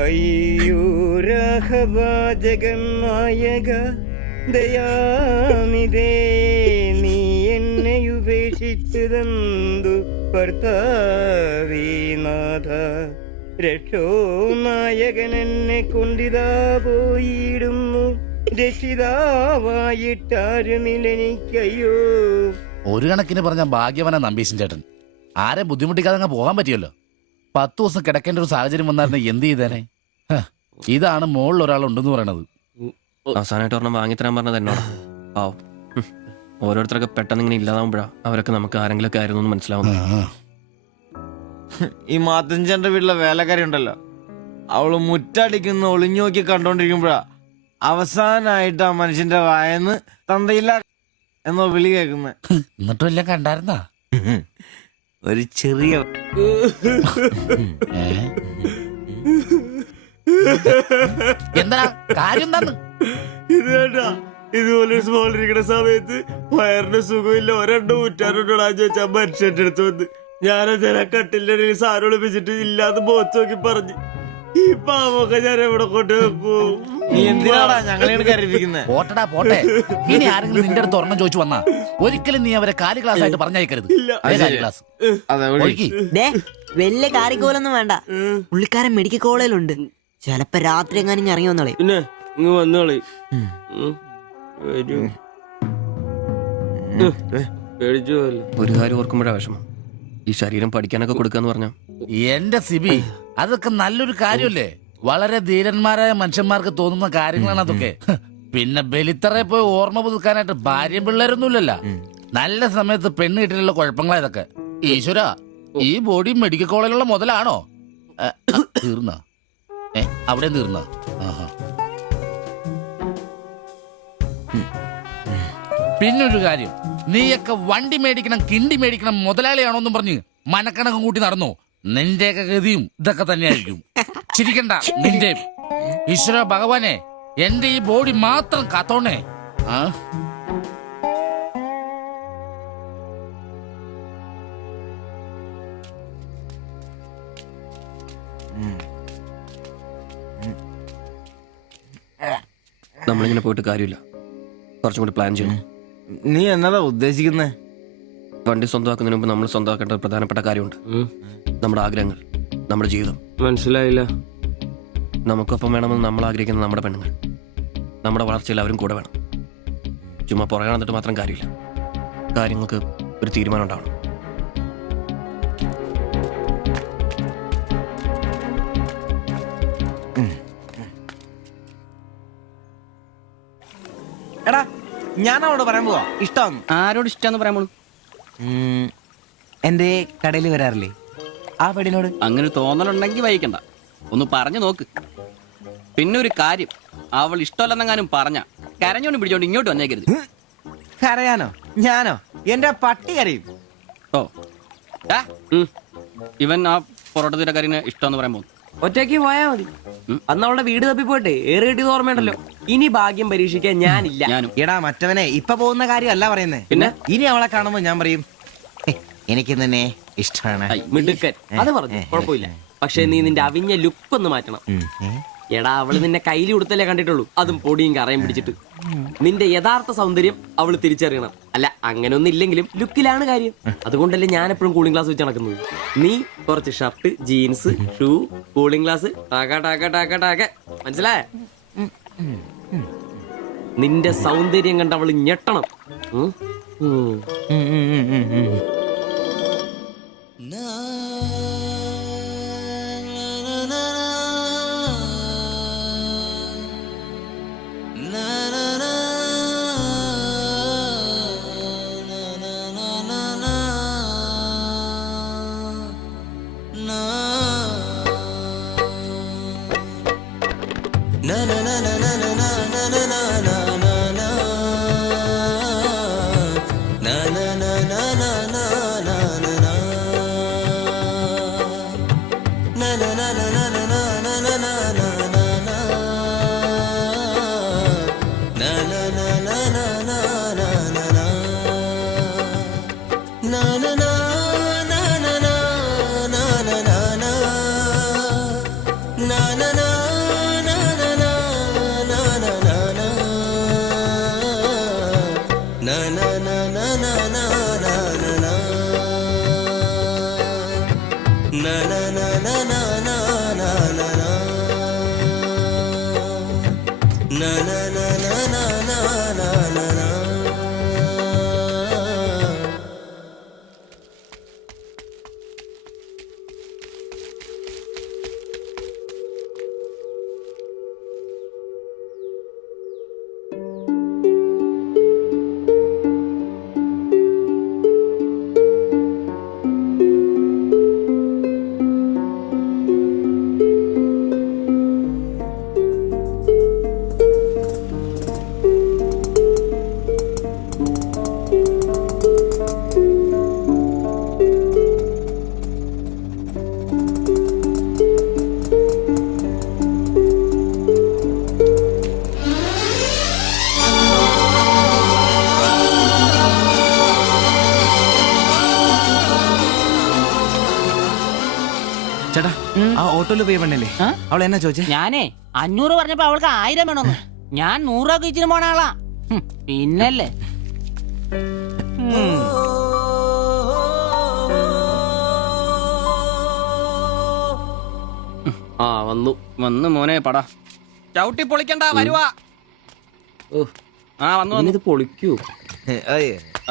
അയ്യോ രാഘവാചകൻ നായക ദയാനിതേ, നീ എന്നെ ഉപേക്ഷിച്ചതെന്തു ഭർത്താവീനാഥ. രക്ഷോ നായകൻ എന്നെ കൊണ്ടിതാ പോയിടുന്നു, രക്ഷിതാവായിട്ടാരുമില്ലെനിക്കയ്യോ. ഒരു കണക്കിന് പറഞ്ഞ ഭാഗ്യവന നമ്പീശൻ ചേട്ടൻ. ആരെ ബുദ്ധിമുട്ടിക്കാതെ അങ്ങ് പോകാൻ പറ്റിയല്ലോ. 10 ദിവസം കിടക്കേണ്ട ഒരു സാഹചര്യം വന്നായിരുന്നു എന്ത് ചെയ്തേനെ. ഇതാണ് മോളിൽ ഒരാളുണ്ടെന്ന് പറയണത്. അവസാനമായിട്ട് ഒരെണ്ണം വാങ്ങിത്തരാൻ പറഞ്ഞത് എന്നോടാ. ആവും ഓരോരുത്തരൊക്കെ പെട്ടെന്ന് ഇങ്ങനെ ഇല്ലാതാവുമ്പോഴാ അവരൊക്കെ നമുക്ക് ആരെങ്കിലൊക്കെ ആയിരുന്നു എന്ന് മനസ്സിലാവുന്നു. ഈ മാത്തഞ്ചന്റെ വീട്ടിലെ വേലക്കാരി ഉണ്ടല്ലോ, അവള് മുറ്റടിക്കുന്ന ഒളിഞ്ഞു നോക്കി കണ്ടോണ്ടിരിക്കുമ്പോഴാ അവസാനായിട്ട് ആ മനുഷ്യന്റെ വായന്ന് തന്തയില്ല എന്നോ വിളി കേൾക്കുന്നത്. എന്നിട്ടും എല്ലാം കണ്ടായിരുന്നാ? ഒരു ചെറിയ എന്താ കാര്യം? എന്താന്ന് ഇത് വേണ്ടാ, ഇതുപോലെ സ്മോളിരിക്കുന്ന സമയത്ത് വയറിന് സുഖമില്ല, ഒരെണ്ണം ഊറ്റാറുണ്ടോടാന്ന് ചോദിച്ചാൽ മനുഷ്യന്റെ അടുത്ത് വന്ന് ഞാനതിനെ കട്ടിലിന്റെ ഇടയിൽ സാരം ഒളിപ്പിച്ചിട്ട് ഇല്ലാതെ മുഖത്ത് നോക്കി പറഞ്ഞു, ഈ പാവൊക്കെ ഞാൻ എവിടെ കൊണ്ട് വെക്കൂ? നീ എന്തിനാടാ ഞങ്ങളെയാണ് കരയിപ്പിക്കുന്നത്? പോട്ടടാ പോട്ടെ. ഇനി ആരെങ്കിലും നിന്റെ അടുത്ത് ഒരെണ്ണം ചോദിച്ചു വന്നാ ഒരിക്കലും നീ അവരെ കാലി ക്ലാസ് ആയിട്ട് പറഞ്ഞയക്കരുത്. ക്ലാസ് വലിയ കാര്യക്കോലൊന്നും വേണ്ട, പുള്ളിക്കാരൻ മെഡിക്കൽ കോളേജിലുണ്ട്. ചിലപ്പോ രാത്രി എങ്ങാനും ഇറങ്ങി വന്നോളെ. പിന്നെ ഇങ്ങ് വന്നോളി. ഒരു കാര്യം ഓർക്കുമ്പോഴാ വിഷമം. ഈ ശരീരം പഠിക്കാനൊക്കെ കൊടുക്കാന്ന് പറഞ്ഞ എന്റെ സിബി, അതൊക്കെ നല്ലൊരു കാര്യമല്ലേ? വളരെ ധീരന്മാരായ മനുഷ്യന്മാർക്ക് തോന്നുന്ന കാര്യങ്ങളാണ് അതൊക്കെ. പിന്നെ ബലിത്തറയെ പോയി ഓർമ്മ പുതുക്കാനായിട്ട് ഭാര്യയും പിള്ളേരൊന്നുമില്ലല്ലോ. നല്ല സമയത്ത് പെണ്ണ് കിട്ടിയുള്ള കുഴപ്പങ്ങളാ ഇതൊക്കെ. ഈശ്വര, ഈ ബോഡി മെഡിക്കൽ കോളേജിലുള്ള മുതലാണോ? തീർന്ന അവിടെ തീർന്ന. പിന്നൊരു കാര്യം, നീയൊക്കെ വണ്ടി മേടിക്കണം കിണ്ടി മേടിക്കണം മുതലാളിയാണോന്നും പറഞ്ഞ് മനക്കണക്കും കൂട്ടി നടന്നു. നിന്റെയൊക്കെ ഗതിയും ഇതൊക്കെ തന്നെയായിരിക്കും. ചിരിക്കണ്ട നിന്റെ. ഈശ്വര ഭഗവാനെ, എന്റെ ഈ ബോഡി മാത്രം കാത്തോണേ. നമ്മളിങ്ങനെ പോയിട്ട് കാര്യമില്ല, കുറച്ചും കൂടി പ്ലാൻ ചെയ്യണം. നീ എന്നതാ ഉദ്ദേശിക്കുന്നേ? വണ്ടി സ്വന്തമാക്കുന്നതിന് മുമ്പ് നമ്മൾ സ്വന്തമാക്കേണ്ട ഒരു പ്രധാനപ്പെട്ട കാര്യമുണ്ട്. നമ്മുടെ ആഗ്രഹങ്ങൾ, നമ്മുടെ ജീവിതം. മനസ്സിലായില്ല. നമുക്കൊപ്പം വേണമെന്ന് നമ്മൾ ആഗ്രഹിക്കുന്ന നമ്മുടെ പെണ്ണുങ്ങൾ. നമ്മുടെ വളർച്ചയിൽ അവരും കൂടെ വേണം. ചുമ്മാ പുറകെ നടന്നിട്ട് മാത്രം കാര്യമില്ല. കാര്യങ്ങൾക്ക് ഒരു തീരുമാനം ഉണ്ടാവണം. എടാ, ഞാൻ അവളോട് പറയാൻ പോവാ. ഇഷ്ടം ആരോട് ഇഷ്ടമെന്ന് പറയാൻ പോണു? എന്റെ കടയിൽ വരാറില്ലേ ആ പെടിനോട്? അങ്ങനെ തോന്നലുണ്ടെങ്കിൽ വഹിക്കണ്ട, ഒന്ന് പറഞ്ഞു നോക്ക്. പിന്നെ ഒരു കാര്യം, അവൾ ഇഷ്ടമല്ലെന്നെങ്ങാനും പറഞ്ഞ കരഞ്ഞോണ്ട് പിടിച്ചോണ്ട് ഇങ്ങോട്ട് വന്നേക്കരുത്. കരയാനോ? ഞാനോ? എന്റെ പട്ടി കരയും. ഓ ഇവൻ ആ പൊറോട്ടത്തിന്റെ കാര്യം ഇഷ്ടമെന്ന് പറയാൻ പോകുന്നു. ഒറ്റയ്ക്ക് പോയാ മതി. അന്ന് അവളുടെ വീട് തപ്പിപ്പോട്ടെ ഏറെ കിട്ടിയത് ഓർമ്മയുണ്ടല്ലോ. ഇനി ഭാഗ്യം പരീക്ഷിക്കാൻ ഞാനില്ല. എടാ മറ്റവനെ ഇപ്പൊ പോകുന്ന കാര്യമല്ല പറയുന്നേ. പിന്നെ ഇനി അവളെ കാണുമ്പോ ഞാൻ പറയും, എനിക്ക് തന്നെ ഇഷ്ടമാണ്. മിടുക്കൻ, അത് പറഞ്ഞു കുഴപ്പമില്ല. പക്ഷെ നീ നിന്റെ അവിഞ്ഞ ലുക്ക് ഒന്ന് മാറ്റണം. എടാ, അവള് നിന്നെ കയ്യിൽ കൊടുത്തല്ലേ കണ്ടിട്ടുള്ളൂ, അതും പൊടിയും കറയും പിടിച്ചിട്ട്. നിന്റെ യഥാർത്ഥ സൗന്ദര്യം അവള് തിരിച്ചറിയണം. അല്ല, അങ്ങനെ ഒന്നും ഇല്ലെങ്കിലും ലുക്കിലാണ് കാര്യം. അതുകൊണ്ടല്ലേ ഞാൻ എപ്പോഴും കൂളിംഗ് ഗ്ലാസ് വെച്ച് നടക്കുന്നത്. നീ കുറച്ച് shirt, jeans, shoe, cooling glass, മനസ്സിലായ? നിന്റെ സൗന്ദര്യം കണ്ട് അവള് ഞെട്ടണം. na ചേട്ടാ ആ ഓട്ടോയിൽ പോയി പെണ്ണല്ലേ അവൾ എന്നാ ചോദിച്ചേ? ഞാനേ 500 പറഞ്ഞപ്പോ അവൾക്ക് 1000 വേണമെന്ന്. ഞാൻ 100 ഒക്കെ ഇച്ചിരി പോണ ആളാ. പിന്നല്ലേ ആ വന്നു വന്ന് മോനെ പടാ ചവിട്ടി പൊളിക്കണ്ട വരുവാ. ആ വന്നു വന്നു. ഇത് പൊളിക്കൂ.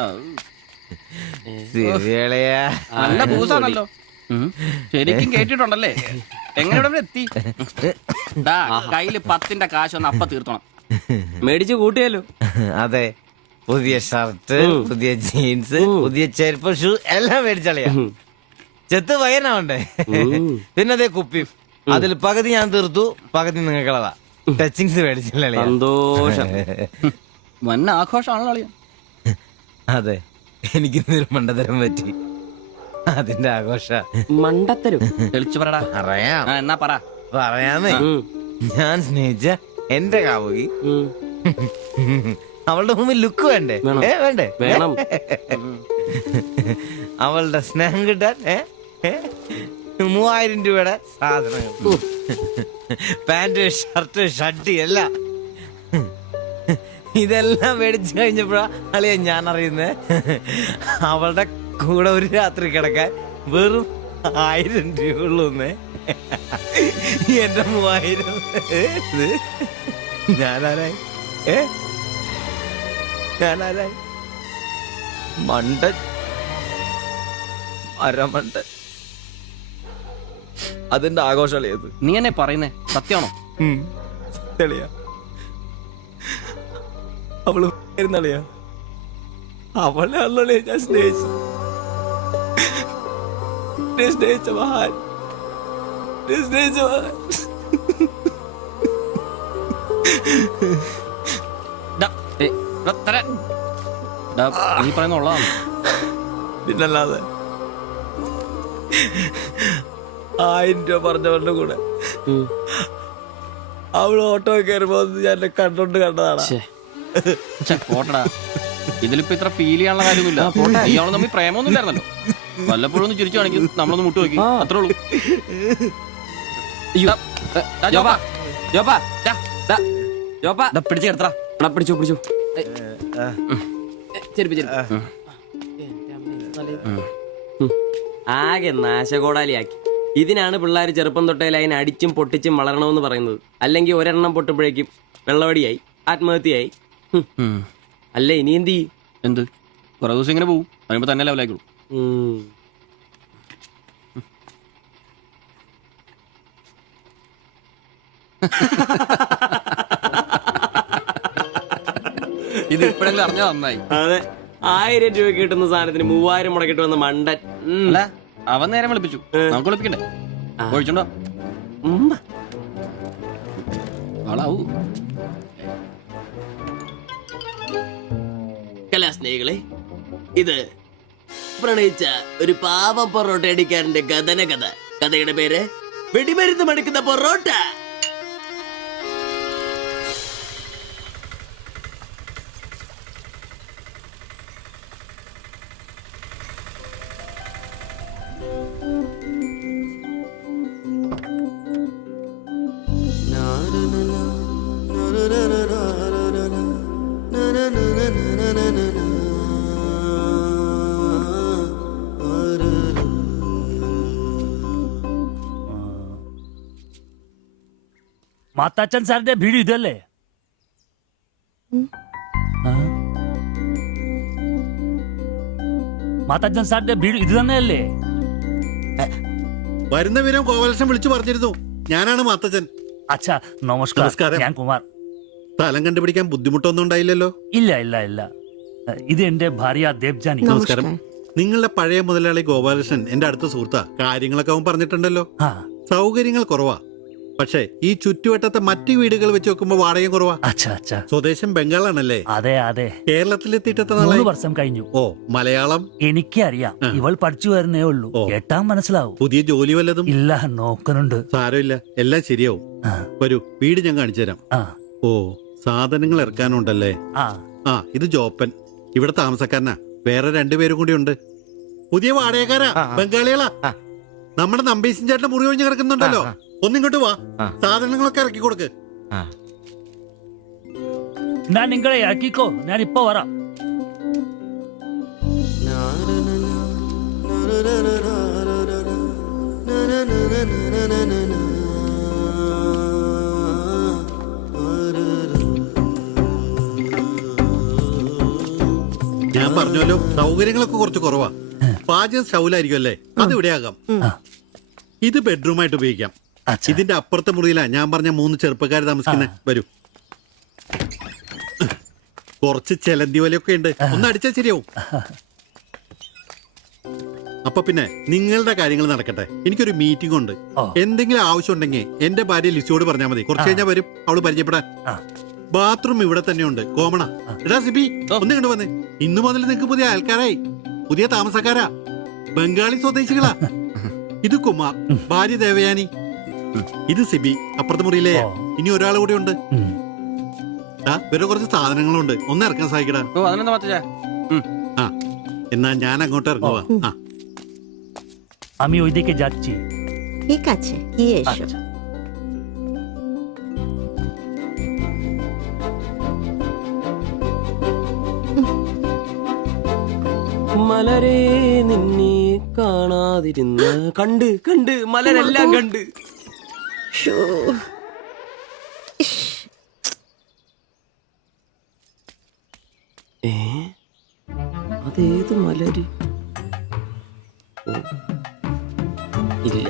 ആ. നല്ല പൂസാണല്ലോ. ശരിക്കും കേട്ടിട്ടുണ്ടല്ലേ? എങ്ങനെ ഇവിടെ എത്തി? ദാ, കയ്യില് 10ന്റെ കാശ് ഒന്ന് അപ്പ തീർത്തോണം. മേടിച്ച് കൂട്ടിയല്ലോ. അതെ, പുതിയ ഷർട്ട്, പുതിയ ജീൻസ്, പുതിയ ചെരുപ്പ്, ഷൂ എല്ലാം മേടിച്ചളിയാ. ചെത്ത് വയനാവണ്ടേ? പിന്നെ അതേ കുപ്പി, അതിൽ പകുതി ഞാൻ തീർത്തു, പകുതി നിങ്ങൾക്കുള്ളതാ. ടച്ചിങ്സ് മേടിച്ചില്ലേ? സന്തോഷം. വന്ന ആഘോഷമാണല്ലോ അളിയാ. അതെ, എനിക്ക് ഇന്നൊരു മണ്ടതരം പറ്റി, അതിന്റെ ആഘോഷ. മണ്ടത്തരും തെളിച്ചു പറടാ. പറയാം, എന്നാ പറ. പറയാമേ. ഞാൻ സ്നേഹിച്ച എന്റെ കാമുകി അവളുടെ മുമ്പിൽ ലുക്ക് വേണ്ടേ? വേണ്ടേ? വേണം. അവളുടെ സ്നേഹം കിട്ടാൻ 3000 രൂപയുടെ സാധനങ്ങൾ, പാന്റ്, ഷർട്ട്, ഷഡ്ഡി എല്ലാം. ഇതെല്ലാം മേടിച്ചു കഴിഞ്ഞപ്പോഴാ അളിയ ഞാൻ അറിയുന്നേ, അവളുടെ കൂടെ ഒരു രാത്രി കിടക്കാൻ വെറും 1000 രൂപ ഉള്ളൂന്നേ. എന്റെ 3000 ഞാനാരായി? ഞാനാരായി? മണ്ടൻ, അരമണ്ടൻ. അതിന്റെ ആഘോഷളിയത്. നീ എന്നെ പറയുന്നേ സത്യമാണോ? തെളിയാ, അവള് ളിയാ, അവളെ അല്ലേ ഞാൻ സ്നേഹിച്ചു. സ്നേഹിച്ച മഹാൻ, സ്നേഹിച്ച മഹാൻ. നീ പറയുന്ന ഉള്ളതാണ്. പിന്നല്ലാതെ 1000 രൂപ പറഞ്ഞവരുടെ കൂടെ അവള് ഓട്ടോ കയറുമ്പോ ഞാൻ കണ്ടോണ്ട് കണ്ടതാണ്. പോട്ടടാ, ഇതിലിപ്പോ ഇത്ര ഫീൽ ചെയ്യാനുള്ള കാര്യമൊന്നുമില്ല. ഇയാള് തമ്മിൽ പ്രേമൊന്നും ഇല്ലായിരുന്നല്ലോ. വല്ലപ്പോഴും ഒന്ന് ചിരിച്ചു കാണിക്കും, നമ്മളൊന്ന് മുട്ടു നോക്കി, അത്രേ ഉള്ളൂ. പിടിച്ചെടുത്താ പിടിച്ചു പിടിച്ചു. ആകെ നാശകോടാലിയാക്കി. ഇതിനാണ് പിള്ളേർ ചെറുപ്പം തൊട്ടേ ലൈൻ അടിച്ചും പൊട്ടിച്ചും വളരണമെന്ന് പറയുന്നത്. അല്ലെങ്കിൽ ഒരെണ്ണം പൊട്ടുമ്പോഴേക്കും വെള്ളവടിയായി, ആത്മഹത്യയായി. അല്ലേ, ഇനി എന്ത് ചെയ്യും? എന്ത് കുറെ ദിവസം ഇങ്ങനെ പോവും, കഴിയുമ്പോ തന്നെ ലെവലായിക്കോളൂ. ഇത് ഇപ്പോഴെങ്കിലും അറിഞ്ഞാ നന്നായി. അതെ, 1000 രൂപ കിട്ടുന്ന സാധനത്തിന് 3000 മുടക്കിട്ട് വന്ന മണ്ടൻ. അല്ല, അവൻ നേരം വിളിപ്പിച്ചു, നമുക്ക് വിളിപ്പിക്കണ്ടേ? ഒഴിച്ചുണ്ടോ? ആളാവൂ. കലാസ്നേഹികളെ, ഇത് പ്രണയിച്ച ഒരു പാവം പൊറോട്ട അടിക്കാരന്റെ കഥന കഥ. കഥയുടെ പേര് വെടിമരുന്ന് മടുക്കുന്ന പൊറോട്ട. മാത്താച്ചൻ സാറിന്റെ വീട് ഇതല്ലേ? ആ? മാത്താച്ചൻ സാറിന്റെ വീട് ഇത് തന്നെയല്ലേ? വരുന്ന വിവരം കോവലക്ഷം വിളിച്ചു പറഞ്ഞിരുന്നു. ഞാനാണ് മാത്തച്ഛൻ. അച്ഛാ നമസ്കാരം. നമസ്കാരം. ഞാൻ കുമാർ. സ്ഥലം കണ്ടുപിടിക്കാൻ ബുദ്ധിമുട്ടൊന്നും ഉണ്ടായില്ലല്ലോ? ഇല്ല ഇല്ല ഇല്ല. ഇത് എന്റെ ഭാര്യ ദേവ്ജാനി. നമസ്കാരം. നിങ്ങളുടെ പഴയ മുതലാളി ഗോപാലകൃഷ്ണൻ എന്റെ അടുത്ത സുഹൃത്താ. കാര്യങ്ങളൊക്കെ അവൻ പറഞ്ഞിട്ടുണ്ടല്ലോ. ആ സൗകര്യങ്ങൾ കുറവാ, പക്ഷേ ഈ ചുറ്റുവട്ടത്തെ മറ്റു വീടുകൾ വെച്ച് നോക്കുമ്പോ വാടകയും കുറവാ. അച്ഛാ അച്ഛാ. സ്വദേശം ബംഗാളാണല്ലേ? അതെ അതെ. കേരളത്തിലെത്തിയിട്ട് 3 വർഷം കഴിഞ്ഞു. ഓ, മലയാളം എനിക്കറിയാം. ഇവൾ പഠിച്ചു വരുന്നേ ഉള്ളൂ. ഓ. കേട്ടാ മനസ്സിലാവും. പുതിയ ജോലി വല്ലതും? ഇല്ല, നോക്കുന്നുണ്ട്. സാരമില്ല, എല്ലാം ശരിയാവും. ആ. വരൂ, വീട് ഞാൻ കാണിച്ചു തരാം. ആ ഓ, സാധനങ്ങൾ ഇറക്കാനുണ്ടല്ലേ? ആ ആ, ഇത് ജോപ്പൻ, ഇവിടെ താമസക്കാരനാ. വേറെ 2 പേരും കൂടി ഉണ്ട്. പുതിയ വാടകക്കാരാ, ബംഗാളികളാ. നമ്മുടെ നമ്പീശൻ ചേട്ടന്റെ മുറി ഒഴിഞ്ഞ് കിടക്കുന്നുണ്ടല്ലോ. ഒന്നിങ്ങോട്ട് വാ, സാധനങ്ങളൊക്കെ ഇറക്കി കൊടുക്ക്. ഞാൻ നിങ്ങളെ ഇറക്കിക്കോ, ഞാൻ ഇപ്പൊ വരാം. ഞാൻ പറഞ്ഞല്ലോ, സൗകര്യങ്ങളൊക്കെ കുറച്ച് കുറവാ. പാചകം സ്റ്റൗലായിരിക്കും അല്ലേ? അത് ഇവിടെയാകാം. ഇത് ബെഡ്റൂമായിട്ട് ഉപയോഗിക്കാം. ഇതിന്റെ അപ്പുറത്തെ മുറിയിലാ ഞാൻ പറഞ്ഞ 3 ചെറുപ്പക്കാർ താമസിക്കുന്നത്. വരൂ. കുറച്ച് ചെലന്തി വലയൊക്കെ ഉണ്ട്, ഒന്ന് അടിച്ചാൽ ശരിയാവും. അപ്പൊ പിന്നെ നിങ്ങളുടെ കാര്യങ്ങൾ നടക്കട്ടെ. എനിക്കൊരു മീറ്റിംഗ് ഉണ്ട്. എന്തെങ്കിലും ആവശ്യം ഉണ്ടെങ്കിൽ എന്റെ ഭാര്യ ലിസിയോട് പറഞ്ഞാൽ മതി. കുറച്ച് കഴിഞ്ഞാൽ വരും അവള് പരിചയപ്പെടാൻ. ബാത്റൂം ഇവിടെ തന്നെ ഉണ്ട്, കോമണാ. എടാ സിബി, ഒന്ന് കണ്ടു വന്നേ. ഇന്നു മുതൽ നിങ്ങൾക്ക് പുതിയ ആൾക്കാരായി, പുതിയ താമസക്കാരാ, ബംഗാളി സ്വദേശികളാ. ഇത് കുമാർ, ഭാര്യ ദേവയാനി. ഇത് സിബി, അപ്പുറത്തെ മുറിയിലെ. ഇനി ഒരാൾ കൂടി ഉണ്ട്. വേറെ കുറച്ച് സാധനങ്ങളുണ്ട്, ഒന്ന് ഇറക്കാൻ സഹായിക്കടാ. ആ, എന്നാ ഞാൻ അങ്ങോട്ട് ഇറങ്ങുവാ. আমি ওইদিকে যাচ্ছি। ঠিক আছে, গিয়ে এসো। আচ্ছা। മലരെ നിന്നെ കാണാതിരുന്ന കണ്ട് കണ്ട് മലരെല്ലാം കണ്ട്. ശ്ശോ. ഏ, അതേത് മലര്? ഇല്ല.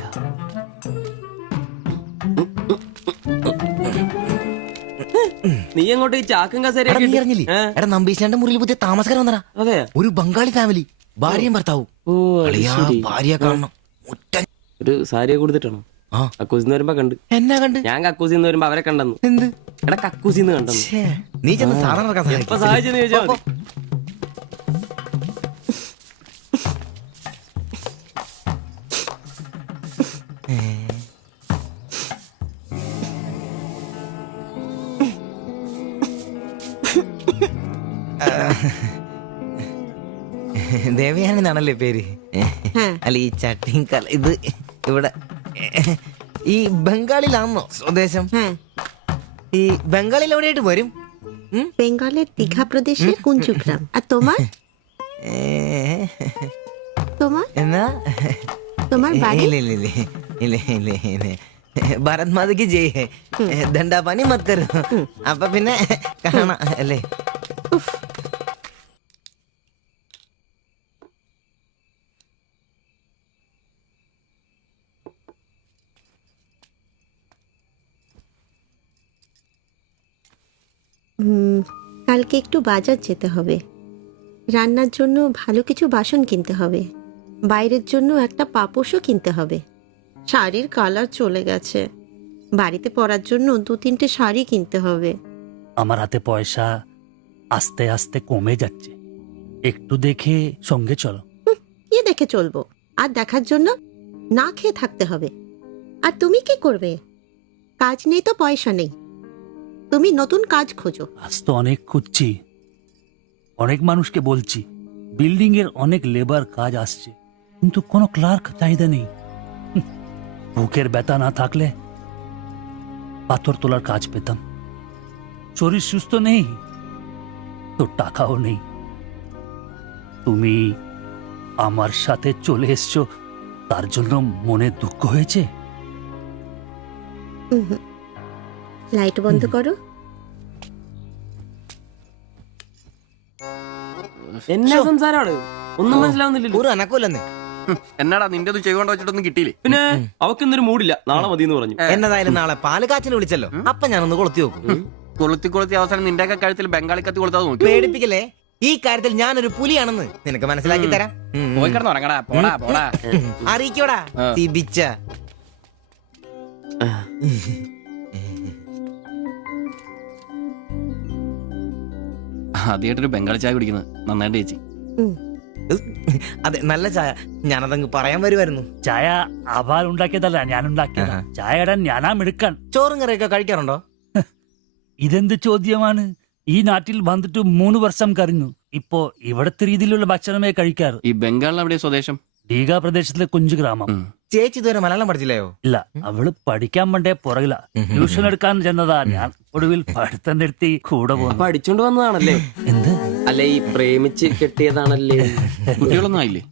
നീ എങ്ങോട്ട് ഈ ചാക്കും കസേരയൊക്കെ ഇട്ട്? എടാ, നമ്പീശന്റെ മുറിയിൽ പുതിയ താമസക്കാരൻ വന്നടാ. അതെ, ഒരു ബംഗാളി ഫാമിലി, ഭാര്യയും ഭർത്താവും. ഓ അത് അളിയാ, ശരി. ഭാര്യ കാണണം. ഒരു സാരിയെ കൊടുത്തിട്ടാണോ? കക്കൂസിന്ന് വരുമ്പോ കണ്ട്. എന്നാ കണ്ട്? ഞാൻ കക്കൂസിന്ന് വരുമ്പോ അവരെ കണ്ടെന്നു. എന്ത്? എടാ, കക്കൂസിന്ന് കണ്ടെന്നു. നീ ചെന്ന് സാധനം ഇറക്കാൻ എപ്പോ സഹായിച്ചെന്ന് ചോദിച്ചാ മതി. ദേവയാനെന്നാണല്ലേ പേര്? അല്ല, ഈ ചട്ടിയും കല ഇത് ഇവിടെ ഈ ബംഗാളിലാണോ സ്വദേശം? ഈ ബംഗാളിൽ എവിടെയായിട്ട് വരും? বেঙ্গলের দীঘা প্রদেশের কুঞ্জগ্রাম। আর তোমার? তোমার എന്നാ তোমার বাড়ি? ഇല്ല ഇല്ല ഇല്ല ഇല്ല ഇല്ല. ഭാരത് മാതയ്ക്ക് ജയ്. ദണ്ഡാപാനി മത് കരോ. അപ്പൊ പിന്നെ കാണാം അല്ലേ? কালকে একটু বাজার যেতে হবে। রান্নার জন্য ভালো কিছু বাসন কিনতে হবে। বাইরের জন্য একটা পাপোশও কিনতে হবে। শাড়ির কালার চলে গেছে। বাড়িতে পরার জন্য 2-3টে শাড়ি কিনতে হবে। আমার হাতে পয়সা আস্তে আস্তে কমে যাচ্ছে, একটু দেখে সঙ্গে চলো। কি দেখে চলবো? আর দেখার জন্য না খেয়ে থাকতে হবে। আর তুমি কি করবে? কাজ নেই তো পয়সা নেই। তুমি নতুন কাজ খোঁজো। আজ তো অনেক খুঁজছি, অনেক মানুষকে বলছি, বিল্ডিং এর অনেক লেবার কাজ আসছে, কিন্তু কোনো ক্লার্ক চাহিদা নেই। বুকের ব্যথা না থাকলে পাথর তোলার কাজ পেতাম। শরীর সুস্থ নেই তো টাকাও নেই। তুমি আমার সাথে চলে এসছো, তার জন্য মনে দুঃখ হয়েছে? লাইট বন্ধ করো। എന്നാ സംസാരമാണ് ഒന്നും മനസ്സിലാവുന്നില്ലല്ലോ. ഒരു അനക്കൂലെന്ന്. എന്നാടാ നിന്റെ ചെയ്തുകൊണ്ട് വെച്ചിട്ടൊന്നും കിട്ടിയില്ലേ? പിന്നെ അവക്കെന്തൊരു മൂടില്ല, നാളെ മതി എന്ന് പറഞ്ഞു. എന്നതായാലും നാളെ പാല് കാച്ചിന് വിളിച്ചല്ലോ, അപ്പൊ ഞാനൊന്ന് കൊളുത്തി നോക്കും. കൊളുത്തി അവസാനം നിന്റെയൊക്കെ കഴുത്തിൽ ബംഗാളി കത്തി കൊടുത്താൽ നോക്കി. പേടിപ്പിക്കല്ലേ, ഈ കാര്യത്തിൽ ഞാനൊരു പുലിയാണെന്ന് നിനക്ക് മനസ്സിലാക്കി തരാം. പോയി കിടന്ന് ഉറങ്ങടാ, പോടാ. അറിയിക്കോടാ തിബിച്ച. ആദ്യമായിട്ടൊരു ബംഗാളി ചായ കുടിക്കുന്നത് നന്നായിട്ട് ചേച്ചി. അതെ, നല്ല ചായ. ഞാനതങ്ങ് പറയാൻ വരുമായിരുന്നു. ചായ അപാൽ ഉണ്ടാക്കിയതല്ല, ഞാൻ ഉണ്ടാക്കിയതാ. ചായ ഇടാൻ ഞാനാ മിടുക്കാൻ. ചോറും കറിയൊക്കെ കഴിക്കാറുണ്ടോ? ഇതെന്ത് ചോദ്യമാണ്? ഈ നാട്ടിൽ വന്നിട്ട് 3 വർഷം കഴിഞ്ഞു. ഇപ്പോ ഇവിടത്തെ രീതിയിലുള്ള ഭക്ഷണമേ കഴിക്കാറ്. ഈ ബംഗാളിൽ എവിടെ സ്വദേശം? ഡീഗ പ്രദേശത്തിലെ കുഞ്ചു ഗ്രാമം. ചേച്ചി ഇതുവരെ മലയാളം പഠിച്ചില്ലയോ? ഇല്ല, അവള് പഠിക്കാൻ വേണ്ടേ പുറകില. ട്യൂഷൻ എടുക്കാൻ ചെന്നതാ. ഞാൻ ഒടുവിൽ പഠിത്തം നിർത്തി കൂടെ പോകുന്നു. പഠിച്ചോണ്ട് വന്നതാണല്ലേ? എന്ത്? അല്ല, ഈ പ്രേമിച്ച് കെട്ടിയതാണല്ലേ? കുട്ടികളൊന്നും ആയില്ലേ?